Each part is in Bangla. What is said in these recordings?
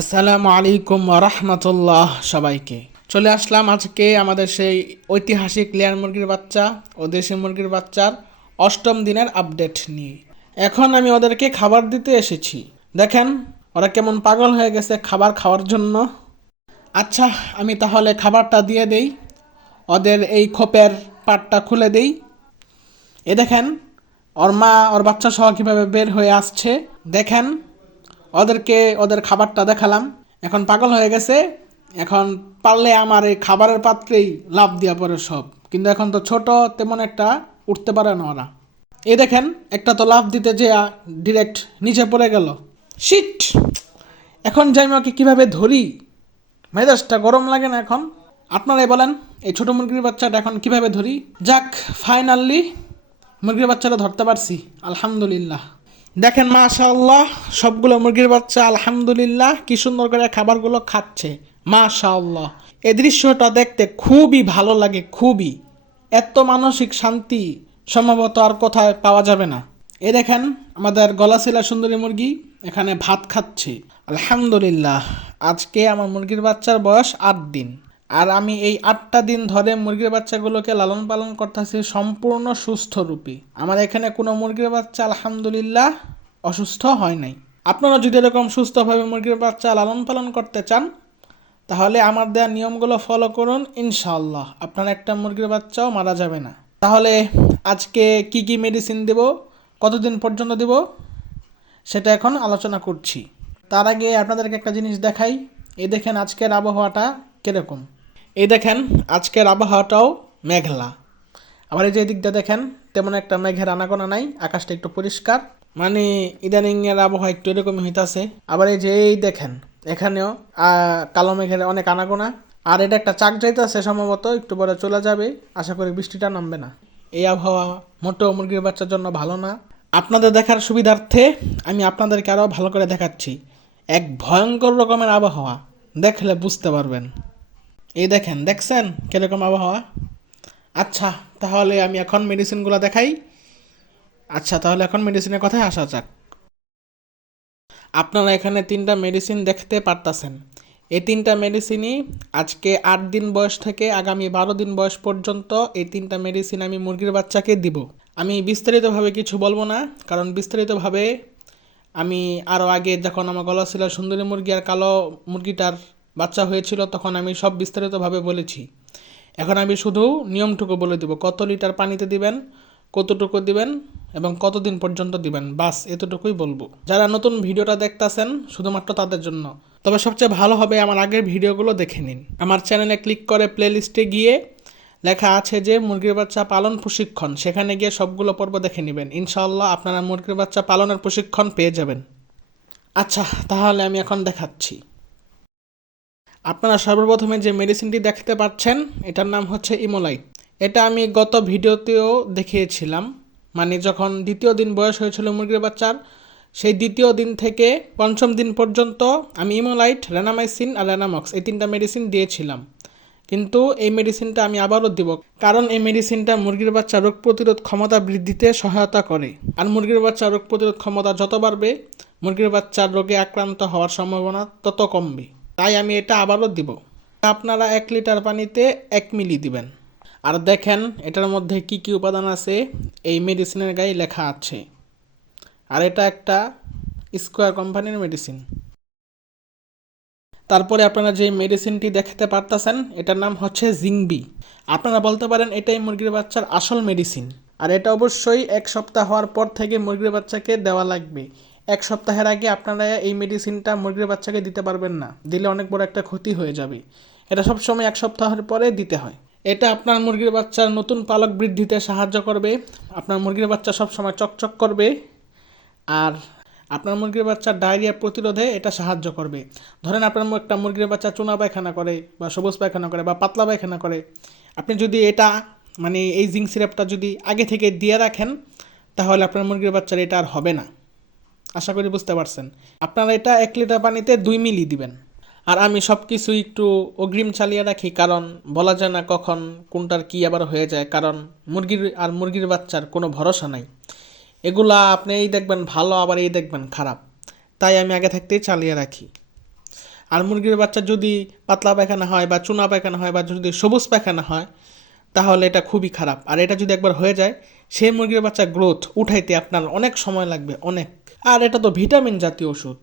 আসসালামু আলাইকুম ওয়া রাহমাতুল্লাহ। সবাইকে চলে আসলাম আজকে আমাদের সেই ঐতিহাসিক লেয়ার মুরগির বাচ্চা ও দেশি মুরগির বাচ্চার অষ্টম দিনের আপডেট নিয়ে। এখন আমি ওদেরকে খাবার দিতে এসেছি। দেখেন ওরা কেমন পাগল হয়ে গেছে খাবার খাওয়ার জন্য। আচ্ছা, আমি তাহলে খাবারটা দিয়ে দেই, ওদের এই খোপের পাটটা খুলে দেই। এ দেখেন ওর মা ওর বাচ্চা সহ কীভাবে বের হয়ে আসছে। দেখেন ওদেরকে ওদের খাবারটা দেখালাম, এখন পাগল হয়ে গেছে। এখন পারলে আমার এই খাবারের পাত্রেই লাফ দিয়া পড়ে সব, কিন্তু এখন তো ছোট, তেমন একটা উঠতে পারে না ওরা। এই দেখেন একটা তো লাফ দিতে যে ডিরেক্ট নিচে পড়ে গেল। শিট! এখন যাইমাকে কিভাবে ধরি, মেজাজটা গরম লাগে না এখন? আপনারাই বলেন এই ছোট মুরগির বাচ্চাটা এখন কিভাবে ধরি। যাক, ফাইনালি মুরগির বাচ্চাটা ধরতে পারছি, আলহামদুলিল্লাহ। দেখেন মাশাআল্লাহ, সবগুলো মুরগির বাচ্চা আলহামদুলিল্লাহ কি সুন্দর করে খাবারগুলো খাচ্ছে, মাশাআল্লাহ। এই দৃশ্যটা দেখতে খুবই ভালো লাগে, খুবই। এত মানসিক শান্তি সম্ভবত আর কোথায় পাওয়া যাবে না। এ দেখেন আমাদের গলাশিলা সুন্দরী মুরগি এখানে ভাত খাচ্ছে, আলহামদুলিল্লাহ। আজকে আমার মুরগির বাচ্চার বয়স 8 দিন, আর আমি এই 8টা দিন ধরে মুরগির বাচ্চাগুলোকে লালন পালন করতেছি সম্পূর্ণ সুস্থ রূপে। আমার এখানে কোনো মুরগির বাচ্চা আলহামদুলিল্লাহ অসুস্থ হয় নাই। আপনারা যদি এরকম সুস্থভাবে মুরগির বাচ্চা লালন পালন করতে চান তাহলে আমার দেওয়া নিয়মগুলো ফলো করুন, ইনশাআল্লাহ আপনার একটা মুরগির বাচ্চাও মারা যাবে না। তাহলে আজকে কি কি মেডিসিন দেব, কতদিন পর্যন্ত দেব, সেটা এখন আলোচনা করছি। তার আগে আপনাদেরকে একটা জিনিস দেখাই। এই দেখেন আজকের আবহাওয়াটা কীরকম। এই দেখেন আজকের আবহাওয়াটাও মেঘলা। আবার এই যে দিকটা দেখেন তেমন একটা মেঘের আনাগোনা নাই, আকাশটা একটু পরিষ্কার। মানে ইদানিংয়ের আবহাওয়া একটু এরকমই হইতাছে। আবার এই যে এই দেখেন এখানেও কালো মেঘের অনেক আনাগোনা। আর এটা একটা চাক যাইতেছে, সম্ভবত একটু পরে চলে যাবে, আশা করি বৃষ্টিটা নামবে না। এই আবহাওয়া মোটেও মুরগির বাচ্চার জন্য ভালো না। আপনাদের দেখার সুবিধার্থে আমি আপনাদেরকে আরও ভালো করে দেখাচ্ছি। এক ভয়ঙ্কর রকমের আবহাওয়া, দেখলে বুঝতে পারবেন। এই দেখেন, দেখছেন কীরকম আবহাওয়া। আচ্ছা, তাহলে আমি এখন মেডিসিনগুলো দেখাই। আচ্ছা, তাহলে এখন মেডিসিনের কথায় আসা যাক। আপনারা এখানে 3টা মেডিসিন দেখতে পারতেছেন। এই 3টা মেডিসিনই আজকে 8 দিন বয়স থেকে আগামী 12 দিন বয়স পর্যন্ত এই 3টা মেডিসিন আমি মুরগির বাচ্চাকে দিব। আমি বিস্তারিতভাবে কিছু বলবো না, কারণ বিস্তারিতভাবে আমি আরও আগে যখন আমার গলা ছিল সুন্দরী মুরগি আর কালো মুরগিটার বাচ্চা হয়েছিল তখন আমি সব বিস্তারিতভাবে বলেছি। এখন আমি শুধু নিয়মটুকু বলে দেব, কত লিটার পানিতে দিবেন, কতটুকু দিবেন এবং কতদিন পর্যন্ত দিবেন, বাস এতটুকুই বলবো। যারা নতুন ভিডিওটা দেখতেছেন শুধুমাত্র তাদের জন্য, তবে সবচেয়ে ভালো হবে আমার আগের ভিডিওগুলো দেখে নিন। আমার চ্যানেলে ক্লিক করে প্লে লিস্টে গিয়ে লেখা আছে যে মুরগির বাচ্চা পালন প্রশিক্ষণ, সেখানে গিয়ে সবগুলো পর্ব দেখে নেবেন, ইনশাআল্লাহ আপনারা মুরগির বাচ্চা পালনের প্রশিক্ষণ পেয়ে যাবেন। আচ্ছা, তাহলে আমি এখন দেখাচ্ছি। আপনারা সর্বপ্রথমে যে মেডিসিনটি দেখতে পাচ্ছেন এটার নাম হচ্ছে ইমোলাইট। এটা আমি গত ভিডিওতেও দেখিয়েছিলাম, মানে যখন 2য় দিন বয়স হয়েছিল মুরগির বাচ্চার, সেই 2য় দিন থেকে 5ম দিন পর্যন্ত আমি ইমোলাইট, রেনামাইসিন আর রেনামক্স এই 3টা মেডিসিন দিয়েছিলাম। কিন্তু এই মেডিসিনটা আমি আবারও দিব, কারণ এই মেডিসিনটা মুরগির বাচ্চা রোগ প্রতিরোধ ক্ষমতা বৃদ্ধিতে সহায়তা করে। আর মুরগির বাচ্চা রোগ প্রতিরোধ ক্ষমতা যত বাড়বে মুরগির বাচ্চার রোগে আক্রান্ত হওয়ার সম্ভাবনা তত কমবে, তাই আমি এটা আবারও দিব। আপনারা 1 লিটার পানিতে 1 মিলি দিবেন। আর দেখেন এটার মধ্যে কি কি উপাদান আছে এই মেডিসিনের গায়ে লেখা আছে। আর এটা একটা স্কোয়ার কোম্পানির মেডিসিন। তারপরে আপনারা যে মেডিসিনটি দেখতে পারতেছেন এটার নাম হচ্ছে জিংবি। আপনারা বলতে পারেন এটাই মুরগির বাচ্চার আসল মেডিসিন। আর এটা অবশ্যই 1 সপ্তাহ হওয়ার পর থেকে মুরগির বাচ্চাকে দেওয়া লাগবে। 1 সপ্তাহের আগে আপনারা এই মেডিসিনটা মুরগির বাচ্চাকে দিতে পারবেন না, দিলে অনেক বড় একটা ক্ষতি হয়ে যাবে। এটা সবসময় 1 সপ্তাহের পরে দিতে হয়। এটা আপনার মুরগির বাচ্চার নতুন পালক বৃদ্ধিতে সাহায্য করবে, আপনার মুরগির বাচ্চা সবসময় চকচক করবে, আর আপনার মুরগির বাচ্চার ডায়রিয়া প্রতিরোধে এটা সাহায্য করবে। ধরেন আপনার একটা মুরগির বাচ্চা চুনা পায়খানা করে বা সবুজ পায়খানা করে বা পাতলা পায়খানা করে, আপনি যদি এটা মানে এই জিঙ্ক সিরাপটা যদি আগে থেকে দিয়ে রাখেন তাহলে আপনার মুরগির বাচ্চার এটা আর হবে না। আশা করি বুঝতে পারছেন। আপনারা এটা 1 লিটার পানিতে 2 মিলি দিবেন। আর আমি সব কিছু একটু অগ্রিম চালিয়ে রাখি, কারণ বলা যায় না কখন কোনটার কী আবার হয়ে যায়, কারণ মুরগির বাচ্চার কোনো ভরসা নাই। এগুলা আপনি এই দেখবেন ভালো, আবার এই দেখবেন খারাপ, তাই আমি আগে থাকতেই চালিয়ে রাখি। আর মুরগির বাচ্চা যদি পাতলা পায়খানা হয় বা চুনা পায়খানা হয় বা যদি সবুজ পায়খানা হয় তাহলে এটা খুবই খারাপ। আর এটা যদি একবার হয়ে যায় সেই মুরগির বাচ্চা গ্রোথ উঠাইতে আপনার অনেক সময় লাগবে, অনেক। আর এটা তো ভিটামিন জাতীয় ওষুধ,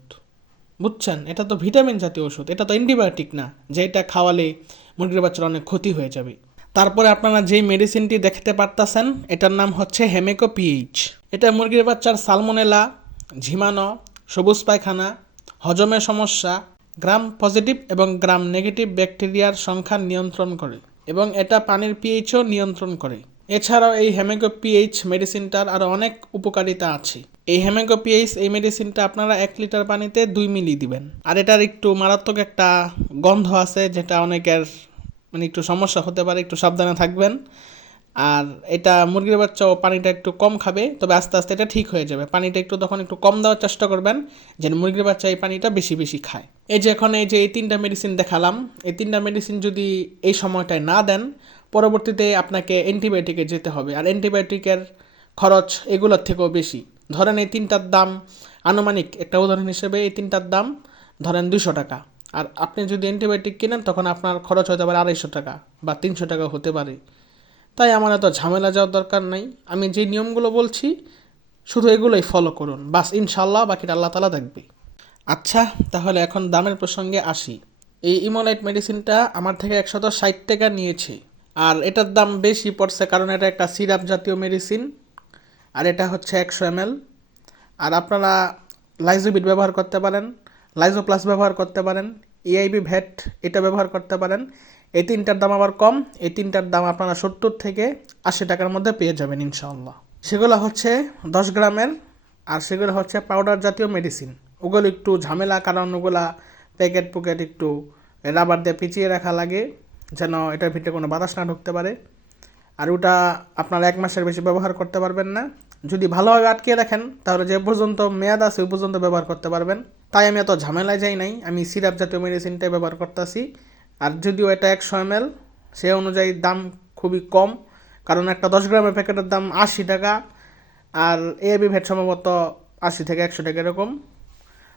বুঝছেন? এটা তো ভিটামিন জাতীয় ওষুধ, এটা তো অ্যান্টিবায়োটিক না যে এটা খাওয়ালে মুরগির বাচ্চার অনেক ক্ষতি হয়ে যাবে। তারপরে আপনারা যেই মেডিসিনটি দেখতে পারতেছেন এটার নাম হচ্ছে হেমেকো পিএইচ। এটা মুরগির বাচ্চার সালমোনেলা, ঝিমানো, সবুজ পায়খানা, হজমের সমস্যা, গ্রাম পজিটিভ এবং গ্রাম নেগেটিভ ব্যাকটেরিয়ার সংখ্যা নিয়ন্ত্রণ করে এবং এটা পানির পিএইচও নিয়ন্ত্রণ করে। এছাড়াও এই হেমেকো পিএইচ মেডিসিনটার আরও অনেক উপকারিতা আছে। এই হেমেকো পিএইচ এই মেডিসিনটা আপনারা 1 লিটার পানিতে 2 মিলি দিবেন। আর এটার একটু মারাত্মক একটা গন্ধ আছে যেটা অনেকের মানে একটু সমস্যা হতে পারে, একটু সাবধানে থাকবেন। আর এটা মুরগির বাচ্চাও পানিটা একটু কম খাবে, তবে আস্তে আস্তে এটা ঠিক হয়ে যাবে। পানিটা একটু তখন একটু কম দেওয়ার চেষ্টা করবেন যেন মুরগির বাচ্চা এই পানিটা বেশি বেশি খায়। এই যে এখন এই যে এই 3টা মেডিসিন দেখালাম, এই 3টা মেডিসিন যদি এই সময়টায় না দেন পরবর্তীতে আপনাকে অ্যান্টিবায়োটিকে যেতে হবে। আর অ্যান্টিবায়োটিকের খরচ এগুলোর থেকেও বেশি। ধরেন এই 3টার দাম আনুমানিক একটা উদাহরণ হিসেবে এই 3টার দাম ধরেন 200 টাকা। আর আপনি যদি অ্যান্টিবায়োটিক কিনেন তখন আপনার খরচ হতে পারে 250 টাকা বা 300 টাকা হতে পারে। তাই আমার এত ঝামেলা যাওয়ার দরকার নাই। আমি যে নিয়মগুলো বলছি শুধু এগুলোই ফলো করুন, বাস ইনশাল্লাহ বাকিটা আল্লাহ তালা দেখবে। আচ্ছা, তাহলে এখন দামের প্রসঙ্গে আসি। এই ইমোলাইট মেডিসিনটা আমার থেকে 160 টাকা নিয়েছে। আর এটার দাম বেশি পড়ছে কারণ এটা একটা সিরাপ জাতীয় মেডিসিন আর এটা হচ্ছে 100 ml। আর আপনারা লাইজোবিট ব্যবহার করতে পারেন, লাইজো প্লাস ব্যবহার করতে পারেন, এআইবি ভ্যাট এটা ব্যবহার করতে পারেন। এই 3টার দাম আবার কম, এই 3টার দাম আপনারা 70 থেকে 80 টাকার মধ্যে পেয়ে যাবেন ইনশাআল্লাহ। সেগুলো হচ্ছে 10 গ্রামের আর সেগুলো হচ্ছে পাউডার জাতীয় মেডিসিন। ওগুলো একটু ঝামেলা কারণ ওগুলা প্যাকেট পুকেট একটু রাবার দিয়ে পিছিয়ে রাখা লাগে যেন এটার ভিতরে কোনো বাতাস না ঢুকতে পারে। আর ওটা আপনারা 1 মাসের বেশি ব্যবহার করতে পারবেন না। যদি ভালোভাবে আটকে রাখেন তাহলে যে পর্যন্ত মেয়াদ আছে ওই পর্যন্ত ব্যবহার করতে পারবেন। তাই আমি এত ঝামেলায় যাই নাই, আমি সিরাপ জাতীয় মেডিসিনটাই ব্যবহার করতেছি। আর যদিও এটা 100 ml সে অনুযায়ী দাম খুবই কম, কারণ একটা 10 গ্রামের প্যাকেটের দাম 80 টাকা আর এআইবি ভ্যাট সম্ভবত 80 থেকে 100 টাকা এরকম।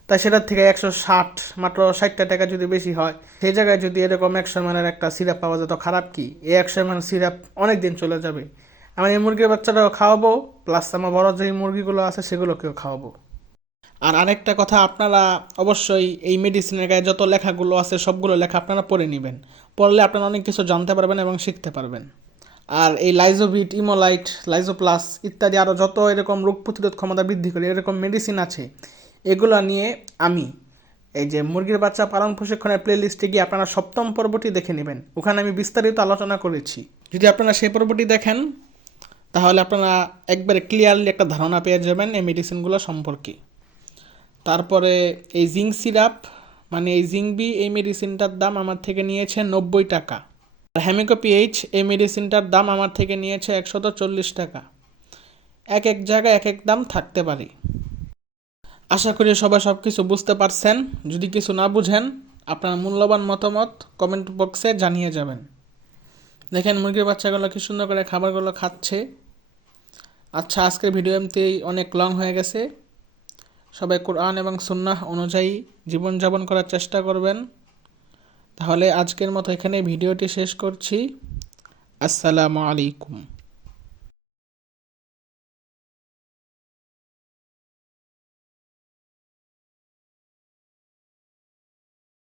তাই সেটার থেকে 160 মাত্র 60 টাকা যদি বেশি হয় সেই জায়গায় যদি এরকম 100 ml একটা সিরাপ পাওয়া যায় তো খারাপ কি? এই 100 ml সিরাপ অনেক দিন চলে যাবে। আমি এই মুরগির বাচ্চাটাও খাওয়াবো প্লাস আমার বড় যেই মুরগিগুলো আছে সেগুলোকেও খাওয়াবো। আর আরেকটা কথা, আপনারা অবশ্যই এই মেডিসিনের গায়ে যত লেখাগুলো আছে সবগুলো লেখা আপনারা পড়ে নেবেন। পড়লে আপনারা অনেক কিছু জানতে পারবেন এবং শিখতে পারবেন। আর এই লাইজোভিট, ইমোলাইট, লাইজো প্লাস ইত্যাদি আরও যত এরকম রোগ প্রতিরোধ ক্ষমতা বৃদ্ধি করে এরকম মেডিসিন আছে এগুলো নিয়ে আমি এই যে মুরগির বাচ্চা পালন প্রশিক্ষণের প্লে লিস্টে গিয়ে আপনারা 7ম পর্বটি দেখে নেবেন, ওখানে আমি বিস্তারিত আলোচনা করেছি। যদি আপনারা সেই পর্বটি দেখেন তাহলে আপনারা একবারে ক্লিয়ারলি একটা ধারণা পেয়ে যাবেন এই মেডিসিনগুলো সম্পর্কে। তারপরে এই জিঙ্ক সিরাপ মানে এই জিঙ্কবি এই মেডিসিনটার দাম আমার থেকে নিয়েছে 90 টাকা। আর হেমেকো পিএইচ এই মেডিসিনটার দাম আমার থেকে নিয়েছে 140 টাকা। এক এক জায়গায় এক এক দাম থাকতে পারে। আশা করি সবাই সব কিছু বুঝতে পারছেন। যদি কিছু না বুঝেন আপনার মূল্যবান মতামত কমেন্ট বক্সে জানিয়ে যাবেন। দেখেন মুরগির বাচ্চাগুলো কি সুন্দর করে খাবারগুলো খাচ্ছে। আচ্ছা, আজকের ভিডিও এমনিতেই অনেক লং হয়ে গেছে। সবাই কোরআন এবং সুন্নাহ অনুযায়ী জীবনযাপন করার চেষ্টা করবেন। তাহলে আজকের মতো এখানে ভিডিওটি শেষ করছি। আসসালামু আলাইকুম।